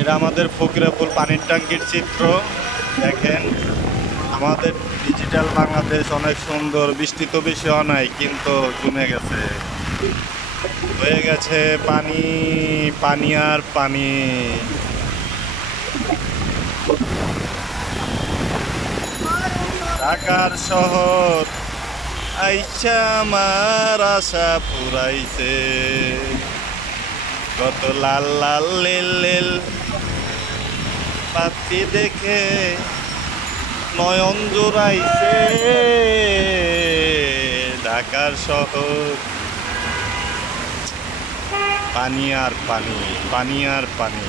এটা আমাদের ফকিরাপুর পানির ট্যাঙ্কির চিত্র দেখেন। আমাদের ডিজিটাল বাংলাদেশ অনেক সুন্দর, বৃষ্টি তো বেশি হয় নাই কিন্তু জমে গেছে, হয়ে গেছে পানি, পানি আর পানি। ঢাকার শহর আইসা আমার আশা পুরাইছে, কত লাল লাল লীল লীল পাতি দেখে নয়ন জোড়াইছে। ঢাকার শহর পানি আর পানি, পানি আর পানি।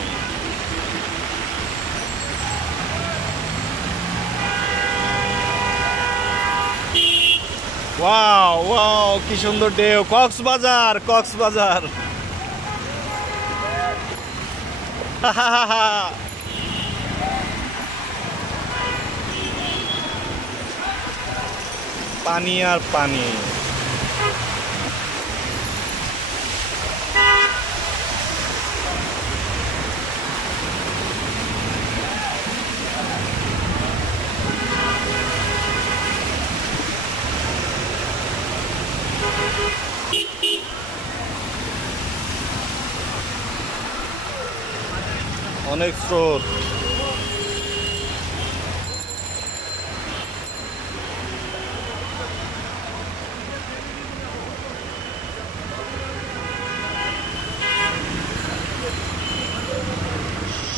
ওয়াও ওয়াও, কি সুন্দর ঢেউ! কক্সবাজার, কক্সবাজার। পানি আর পানি। অনেক স্রোত।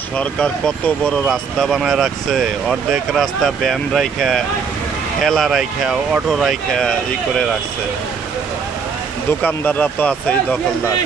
সরকার কত বড় রাস্তা বানায় রাখছে, অর্ধেক রাস্তা ভ্যান রাইখা, ঠেলা রাইখা, অটো রাইখা ই করে রাখছে। দোকানদাররা তো আছেই দখলদার।